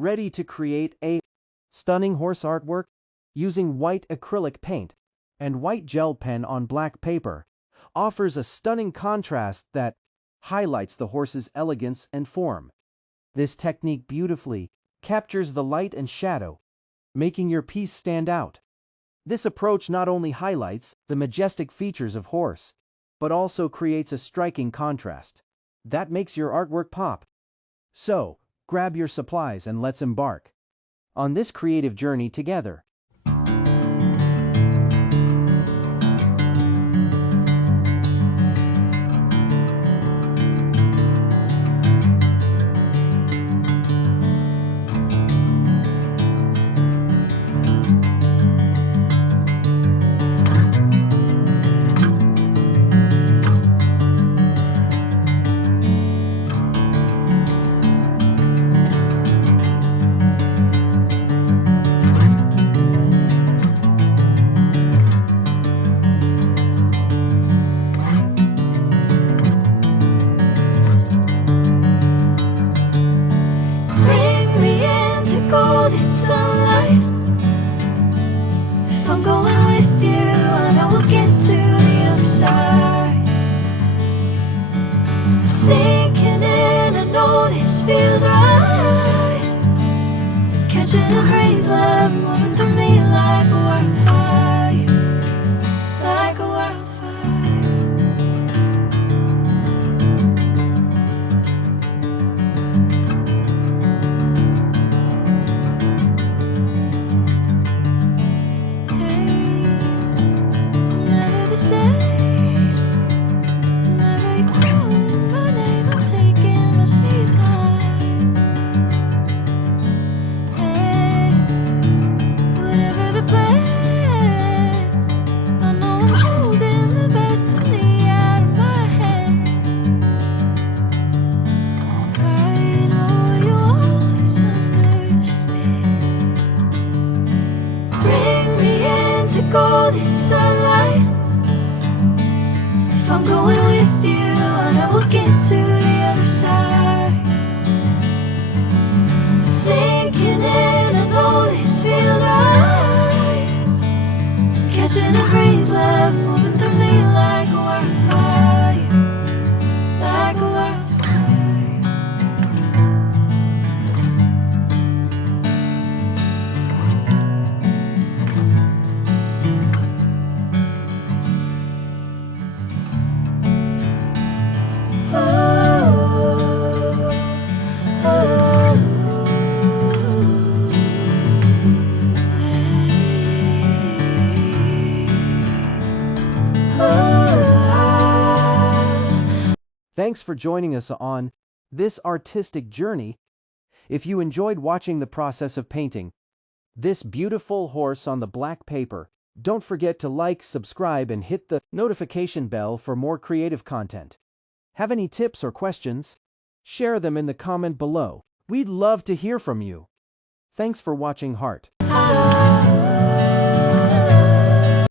Ready to create a stunning horse artwork? Using white acrylic paint and white gel pen on black paper offers a stunning contrast that highlights the horse's elegance and form. This technique beautifully captures the light and shadow, making your piece stand out. This approach not only highlights the majestic features of horse, but also creates a striking contrast that makes your artwork pop. So, grab your supplies and let's embark on this creative journey together. Sunlight. If I'm going with you, I know we'll get to the other side. Sinking in, I know this feels right. Catching a breeze, love moving through me like a wildfire, like a wildfire. Golden sunlight. If I'm going with you, I know we'll get to the other side. Sinking in, I know this feels right. Catching a breeze, love moving through me like a wildfire, like a wildfire. Thanks for joining us on this artistic journey. If you enjoyed watching the process of painting this beautiful horse on the black paper, don't forget to like, subscribe, and hit the notification bell for more creative content. Have any tips or questions? Share them in the comment below. We'd love to hear from you. Thanks for watching, Heart.